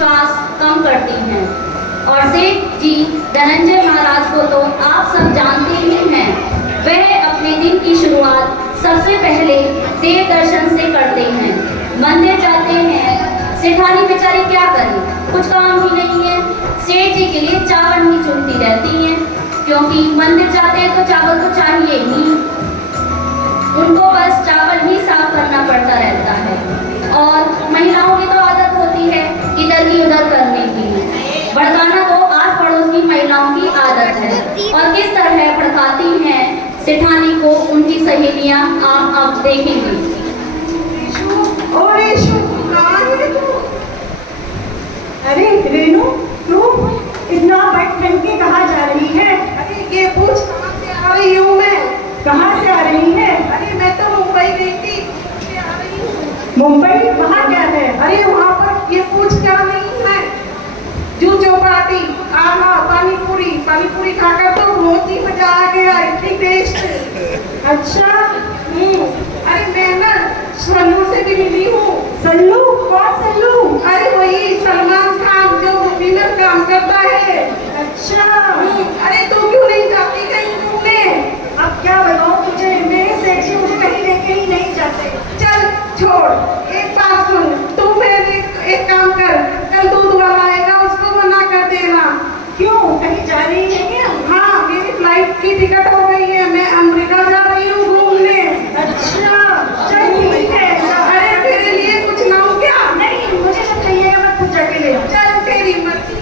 विश्वास कम करती हैं। और सेठ जी धनंजय महाराज को तो आप सब जानते ही हैं। वह अपने दिन की शुरुआत सबसे पहले देव दर्शन से करते हैं, मंदिर जाते हैं। सेठानी बेचारी क्या करे, कुछ काम ही नहीं है। सेठ जी के लिए चावल ही चुनती रहती हैं, क्योंकि मंदिर जाते हैं तो चावल तो चाहिए ही। उनको बस चावल ही साफ करना पड़ता रहता है। और महिलाओं की तो आदत होती है इधर की उधर करने की। भड़काना तो आस पड़ोस की महिलाओं की आदत है। और किस तरह भड़काती हैं सेठानी को उनकी सहेलियां, आप अब देखेंगे। अरे रेनू, तू इतना बट बन के कहाँ जा रही है? अरे ये पूछ कहाँ से आ रही हूँ मैं? कहाँ से आ रही है? अरे मैं तो मुंबई गई थी, से आ रही हूँ। मुंबई? वहाँ क्या है? अरे वहाँ पर ये पूछ क्या नहीं है, जू चौपाटी, आहा पानी पूरी खाकर तो बहुत ही मजा आ गया, इतनी टेस्ट। अच्छा। अरे मैं ना सल्लू से भी मिली हूँ। सल्लू? कौन सल्लू? अरे वही सलमान खान जो मूवी में काम करता है। अच्छा। अरे तू क्यों नहीं जाती कहीं घूमने? अब क्या बताऊँ तुझे, मेरे सेठ जी मुझे कहीं लेके ही नहीं जाते। चल छोड़, एक बात सुन, तू मेरे एक काम कर, कल दूध वाला आएगा उसको मना कर देना। क्यों, कहीं जा रही है क्या? हाँ, मेरी फ्लाइट की टिकट हो गई है, मैं अमेरिका जा रही हूँ घूमने। अच्छा, चल ठीक है। अरे तेरे लिए कुछ लाऊं क्या? नहीं, मुझे जब चाहिएगा मैं खुद जाके ले आऊँ। चल तेरी मर्जी।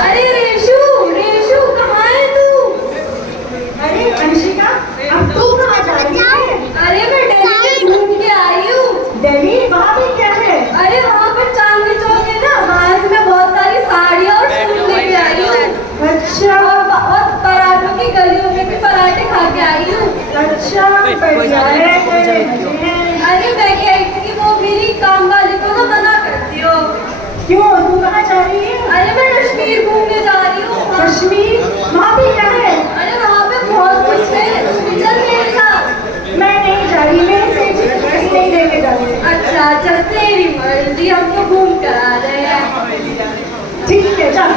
अरे रेशु कहाँ है तू? अरे अंशिका, अब तू कहाँ जा रही है? अरे मैं दिल्ली से घूम के आई हूँ। दिल्ली? वहाँ पे क्या है? अरे वहाँ पर चांदनी चौक है ना, वहाँ से मैं बहुत सारी साड़ियाँ और सूट लेके आई हूँ। अच्छा। और पराठों की गलियों में भी पराठे खा के आई हूँ। अच्छा, बढ़िया है। अरे मैं कह रही थी कि वो मेरी काम वाली को ना मना करती हो। क्यों, तू कहाँ जा रही है? अरे मैं कश्मीर घूमने जा रही हूँ। कश्मीर? वहाँ पे क्या है? अरे वहाँ पे बहुत कुछ है, तू भी चल मेरे साथ। मैं नहीं जा रही, मेरे सेठ जी मुझे कहीं नहीं लेके जा रहे। अच्छा अच्छा, तेरी मर्जी, हम तो घूम कर आ रहे हैं। ठीक है, चल।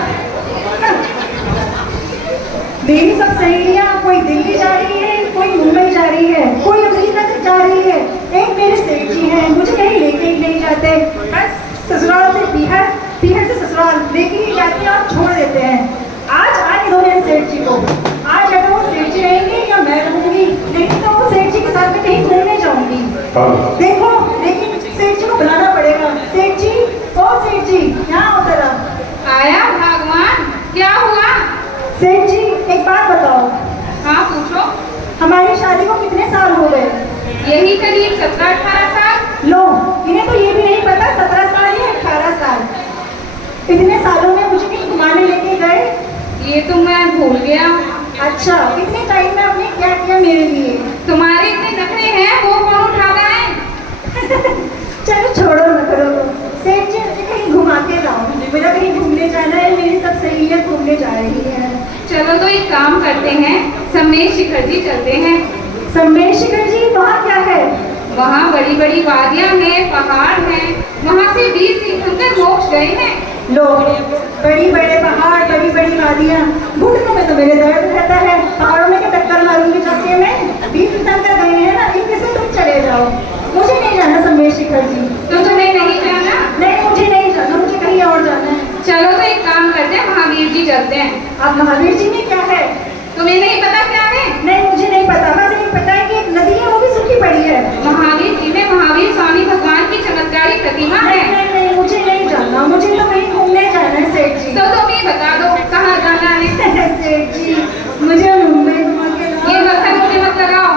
मेरी सब सहेलियाँ, कोई दिल्ली जा रही है, कोई मुंबई जा रही है, कोई अमेरिका तक जा रही है। एक मेरे सेठ जी हैं, मुझे कहीं लेके ही नहीं जाते। बस ससुराल से पीहर, पीहर से ससुराल लेके ही जाते हैं और छोड़ देते हैं। आज आने दो मेरे सेठ जी को। आज अगर वो सेठ जी रहेंगे या मैं रहूंगी, लेकिन तो वो सेठ जी के साथ में कहीं घूमने जाऊंगी। देखो, लेकिन सेठ जी को बुलाना पड़ेगा। सेठ जी, ओ सेठ जी, यहाँ आओ जरा। आया भगवान, क्या हुआ? सेठ जी, एक बात बताओ। हाँ पूछो। हमारी शादी को कितने साल हो गए? यही करीब 17-18 साल। लो, इन्हें तो ये भी नहीं पता 17 साल या 18 साल। इतने सालों में मुझे कहीं घुमाने लेके गए? ये तो मैं भूल गया। अच्छा, इतने टाइम में आपने क्या किया मेरे लिए? तुम्हारे इतने नखरे हैं, वो कौन उठाता है? चलो छोड़ो न करो। सेठ जी मुझे कहीं घुमा के लाओ, मेरा कहीं घूमने जाना है, मेरी सब सहेलियाँ घूमने जा रही हैं। चलो तो एक काम करते हैं, सम्मेश शिखर जी चलते हैं। सम्मेश शिखर जी? वहाँ क्या है? वहाँ बड़ी बड़ी वादियाँ हैं, पहाड़ हैं, वहाँ से 20 तीर्थंकर मोक्ष गए हैं। लो, बड़ी बड़े पहाड़, बड़ी बड़ी वादियाँ, घुटनों में तो मेरे दर्द रहता है। पहाड़ों में क्या टक्कर मारूंगी जाके मैं? 20 तीर्थंकर गए हैं ना, इनके से तुम चले जाओ, मुझे नहीं जाना सम्मेश शिखर जी। तो तुम्हें नहीं जाना? नहीं, मुझे नहीं जाना, मुझे कहीं और जाना है। चलो तो एक काम करते हैं, महावीर जी चलते हैं। अब महावीर जी में क्या है? तुम्हें नहीं पता क्या है? नहीं, मुझे नहीं पता, बस ये पता है कि एक नदी है, वो भी सूखी पड़ी है। महावीर जी में महावीर स्वामी भगवान की चमत्कारी प्रतिमा है। नहीं नहीं, मुझे नहीं जाना, मुझे तो कहीं घूमने जाना है सेठ जी। तो तुम ही बता दो कहाँ जाना है। सेठ जी, मुझे मुंबई घुमा के लाओ। ये मक्खन मुझे मत लगाओ।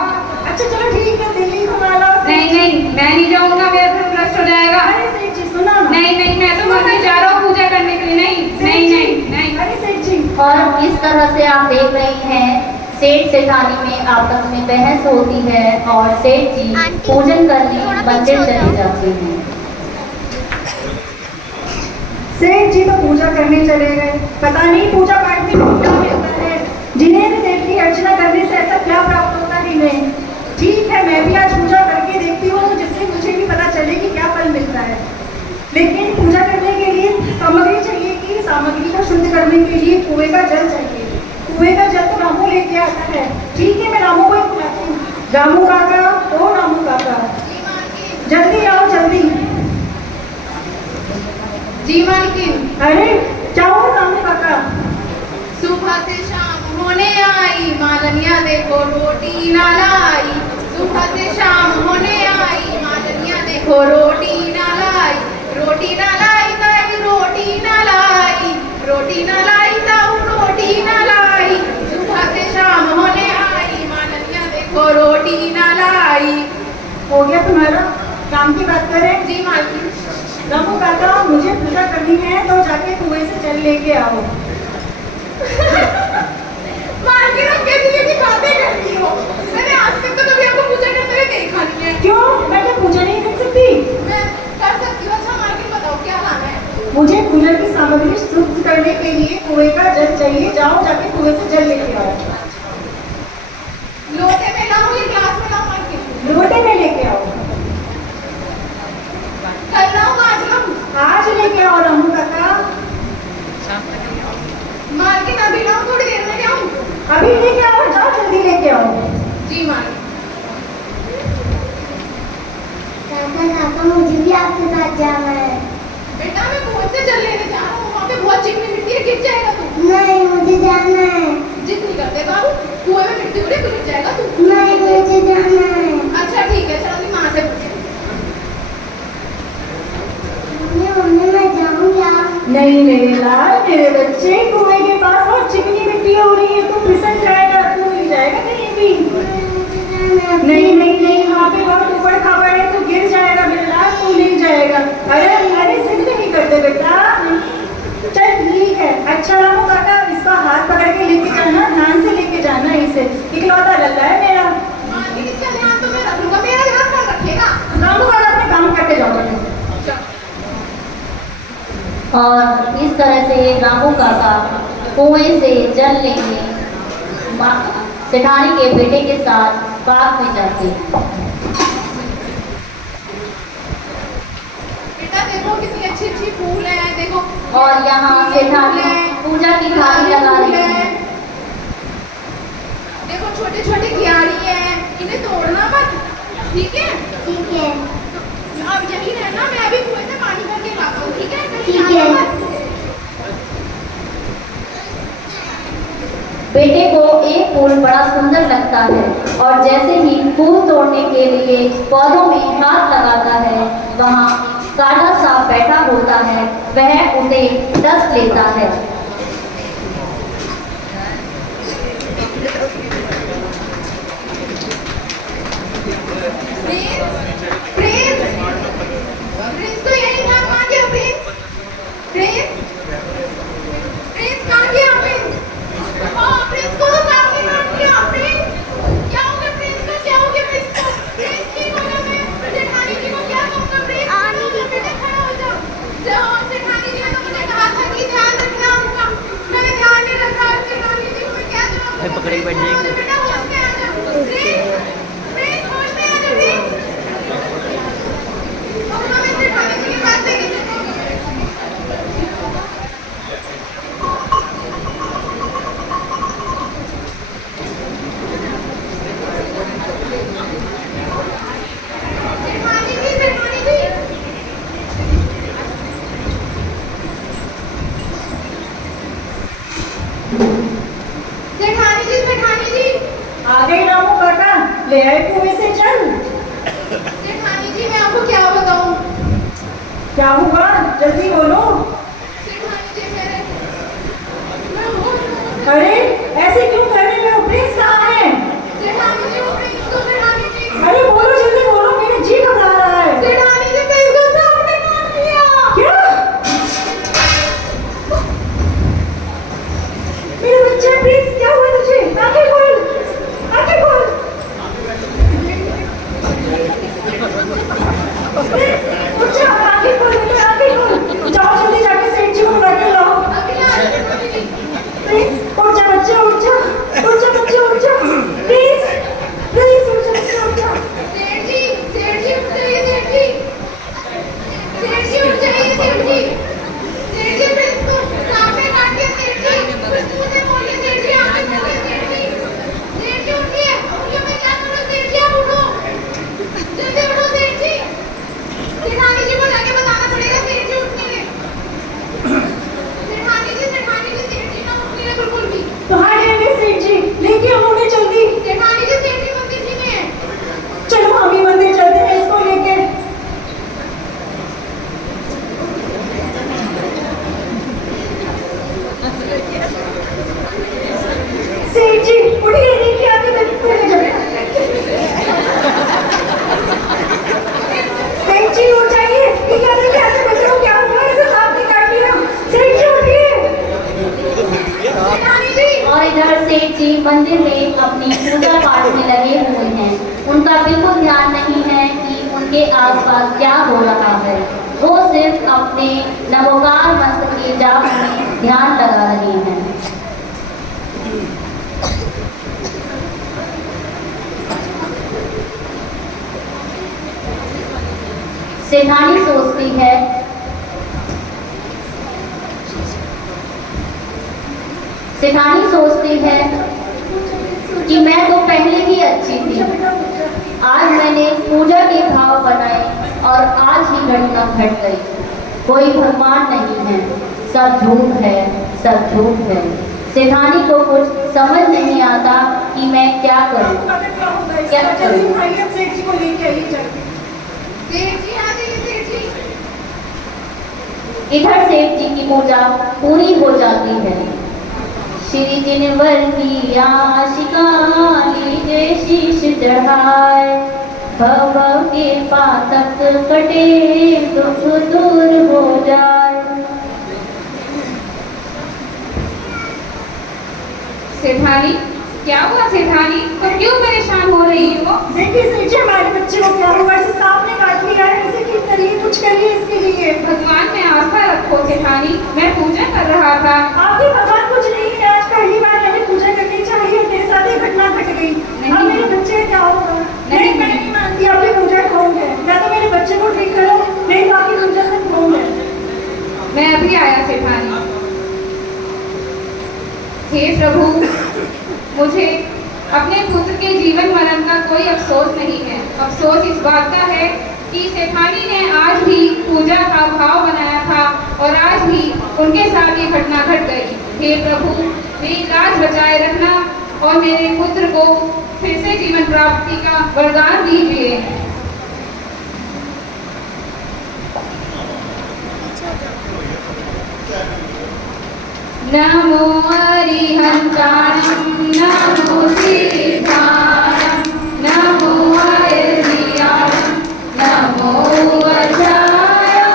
अच्छा चलो ठीक है, दिल्ली घुमा लाओ। नहीं नहीं, मैं नहीं जाऊंगा, मेरा धर्म भ्रष्ट हो जाएगा। अरे सेठ जी सुनो ना। नहीं नहीं, मैं तो मंदिर जा रहा हूँ पूजा करने के लिए। नहीं नहीं नहीं नहीं। अरे सेठ जी। और इस तरह से आप देख रही हैं सेठ सेठानी में आपस में बहस होती है और सेठ जी पूजन करने मंदिर चले जाते हैं। सेठ जी तो पूजा करने चले गए, पता नहीं पूजा पाठ में क्या मिलता है, जिन्हें भी देव की अर्चना करने से ऐसा क्या प्राप्त होता है इन्हें। ठीक है, मैं भी आज पूजा करके मुझे कुएं का जल चाहिए। कुएं का जल तो रामू लेके आता है। ठीक है, मैं रामू को ही बुलाती हूँ। रामू काका, ओ रामू काका, जल्दी आओ जल्दी। जी मालकिन। अरे क्या हुआ रामू काका? सुबह से शाम होने आई, मालनिया देखो रोटी ना लाई। सुबह से शाम होने आई, मालनिया देखो रोटी ना लाई। रोटी ना लाई ताई रोटी ना लाई, रोटी ना लाई ताऊ रोटी ना लाई। सुबह से शाम होने आई, मालनिया देखो रोटी ना लाई। हो गया तुम्हारा काम की बात करें? जी मालकिन। रामू काका, मुझे पूजा करनी है तो जाके कुएं से जल लेके आओ। मालकिन आप कैसी कैसी बातें करती हो? मैंने आज तक तो कभी आपको पूजा करते हुए देखा नहीं है। क्यों, मैं क्या पूजा नहीं कर सकती? मैं कर सकती हूँ। अच्छा मालकिन बताओ क्या लाना है? मुझे पूजा की सामग्री शुद्ध करने के लिए कुएं का जल चाहिए। जाओ जाके कुएं से जल लेके आओ। लोटे में लाऊं या ग्लास में लाऊं मालकिन? लोटे में लेके आओ। कल लाऊं आज लाऊं? आज लेके आओ रामू काका। मालकिन अभी लाऊं थोड़ी देर में लाऊं? अभी लेके आओ, जाओ जल्दी लेके आओ। जी मालकिन। काका काका मुझे भी आपके साथ जाना है। बेटा मैं कुएं से जल लेने जा रहा हूँ, वहाँ पे बहुत चिकनी मिट्टी है, गिर जाएगा तू। नहीं मुझे जाना है। जिद नहीं करते बाबू, कुएं में मिट्टी उड़े गिर जाएगा तू। नहीं मुझे जाना है। अच्छा ठीक है, चलो अपनी माँ से पूछे। मम्मी मम्मी मैं जाऊँ क्या? नहीं मेरे लाल, मेरे बच्चे, कुएं के पास बहुत चिकनी मिट्टी हो रही है, तू फिसल जाएगा, तू नहीं जाएगा कहीं भी। मुझे जाना है। नहीं नहीं नहीं, वहाँ पे बहुत ऊपर खाबड़ है, तू गिर जाएगा मेरे लाल, तू नहीं जाएगा। अरे अरे जिद नहीं करते बेटा। चल ठीक है। अच्छा रामू काका, इसका हाथ पकड़ के लेके जाना, ध्यान से लेके जाना इसे। इकलौता लल्ला है मेरा। मालकिन इसका ध्यान तो मैं रखूंगा, मेरा ध्यान कौन रखेगा? रामू काका अपने काम करते जाओ। और इस तरह से रामू काका कुएं से जल लेने सेठानी के बेटे के साथ बाग में जाते हैं। बेटा देखो कितनी अच्छी अच्छी फूल है, देखो। और यहाँ सेठानी पूजा की थाली लगा रही है। देखो छोटे छोटे क्यारी है, इन्हें तोड़ना मत, ठीक है? ठीक है अब यही रहना, मैं अभी कुएं से पानी भर के लाता हूँ, ठीक है? कहीं ठीक जाना है। मत। बेटे को एक फूल बड़ा सुंदर लगता है और जैसे ही फूल तोड़ने के लिए पौधों में हाथ लगाता है, वहाँ काला सांप बैठा होता है, वह उसे डस लेता है। प्रिंस, प्रिंस तो यही था, कहाँ गया प्रिंस? प्रिंस, प्रिंस कहाँ गया प्रिंस? हाँ प्रिंस को तो सामने काट दिया। प्रिंस क्या हो गया? प्रिंस को क्या हो गया? प्रिंस को, प्रिंस ठीक हो गया? मैं जेठानी जी को क्या कहूँगा? प्रिंस आनी जी बेटा खड़ा हो जाओ। जहाँ जेठानी जी ने तो मुझे कहा था कि ध्यान रखना उनका, मैंने ध्यान नहीं रखा। जेठानी जी को मैं क्या जवाब दूँ? पकड़े बैठ जाएगी। बेटा होश में आ जाओ। प्रिंस, प्रिंस होश में आ जाओ प्रिंस। अब ना मैं जेठानी जी के पास लेके चलूँगी। जेठानी जी, जेठानी जी। जेठानी जी, जेठानी जी। आ गई रामू काका, ले आए कुएं से जल। जेठानी जी मैं आपको क्या बताऊं? क्या हुआ, जल्दी बोलो। जेठानी जी मैं होश। अरे ऐसे क्यों कर रहे हो? प्रिंस कहाँ है? जेठानी जी वो प्रिंस को, जेठानी जी। अरे बोलो जल्दी बोलो, मेरे जी घबरा रहा है। जेठानी जी प्रिंस को सांप ने काट लिया। क्या? मेरे बच्चे प्रिंस, क्या हुआ तुझे? आंखें खोल, आंखें खोल। प्रिंस, उठ जा, आंखें खोल बेटा। बिल्कुल ध्यान नहीं है कि उनके आसपास क्या हो रहा है। वो सिर्फ अपने नवोकार मंत्र के जाप में ध्यान लगा रहे हैं। सेठानी सोचती है कि मैं तो पहले ही अच्छी थी। आज मैंने पूजा के भाव बनाए और आज ही घटना घट गई। कोई भगवान नहीं है, सब झूठ है, सब झूठ है। सेठानी को कुछ समझ नहीं आता कि मैं क्या करूं। क्या करूं? सेठ जी को लेके आइए जल्दी। सेठ जी आ जाइए, सेठ जी। इधर सेठ जी की पूजा पूरी हो जाती है। श्री जिनवर की आशिका लीजे शीश चढ़ाए, भव भव के पातक कटे, दुख दूर हो जाए। सेठानी, क्या हुआ सेठानी? तुम क्यों परेशान हो रही हो? देखिए सेठ जी, हमारे बच्चे को क्या हुआ? इसे सांप ने काट लिया है। इसे ठीक करिए, कुछ करिए इसके लिए। भगवान में आस्था रखो सेठानी। मैं पूजा कर रहा था। आपके भगवान कुछ नहीं है। आज पहली बार मैंने पूजा करनी चाहिए, मेरे साथ ये घटना घट गई। अब मेरे बच्चे क्या होगा? नहीं, मैं नहीं मानती आपकी पूजा ढोंग है। या तो मेरे बच्चे को ठीक करो, नहीं तो आपकी पूजा से ढोंग है। मैं अभी आया सेठानी। हे प्रभु, मुझे अपने पुत्र के जीवन मरण का कोई अफसोस नहीं है। अफसोस इस बात का है कि सेठानी ने आज भी पूजा का भाव बनाया था और आज भी उनके साथ ये घटना घट गई। हे प्रभु, मेरी लाज बचाए रखना और मेरे पुत्र को फिर से जीवन प्राप्ति का वरदान दीजिए। नमो अरिहंताणं, नमो सिद्धाणं, नमो अयर्नियाणं, नमो वज्रायाणं,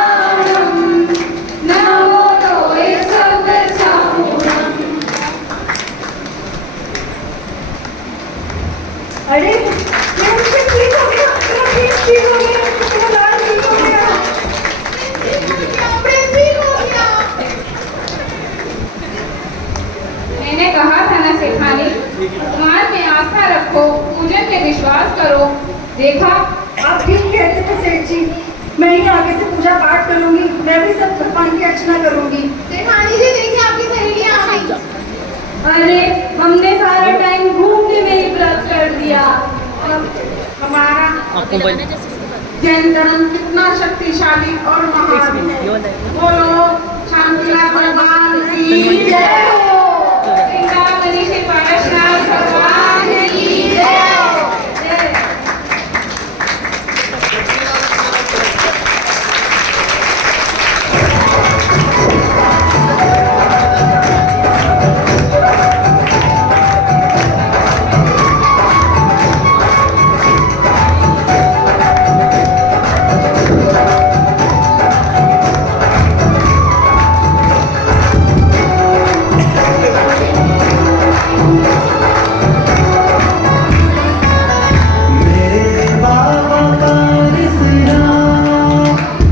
नमो लोय सौगसामूणम्। अरे मेरा बच्चा ठीक हो गया, मेरा पेट ठीक हो गया, मेरा लाल ठीक हो गया। मैंने कहा था ना सेठानी, भगवान में आस्था रखो, पूजन में विश्वास करो। देखा, आप ठीक कहते थे सेठ जी। मैं ही आगे से पूजा पाठ करूंगी। मैं भी सब भगवान की अर्चना करूंगी। सेठानी जी देखिए आपकी सहेलियां आ गई। अरे हमने सारा टाइम घूमने में ही व्रत कर दिया। हमारा जैन धर्म कितना शक्तिशाली और महान है। बोलो शांतिलाल भगवान की जय हो।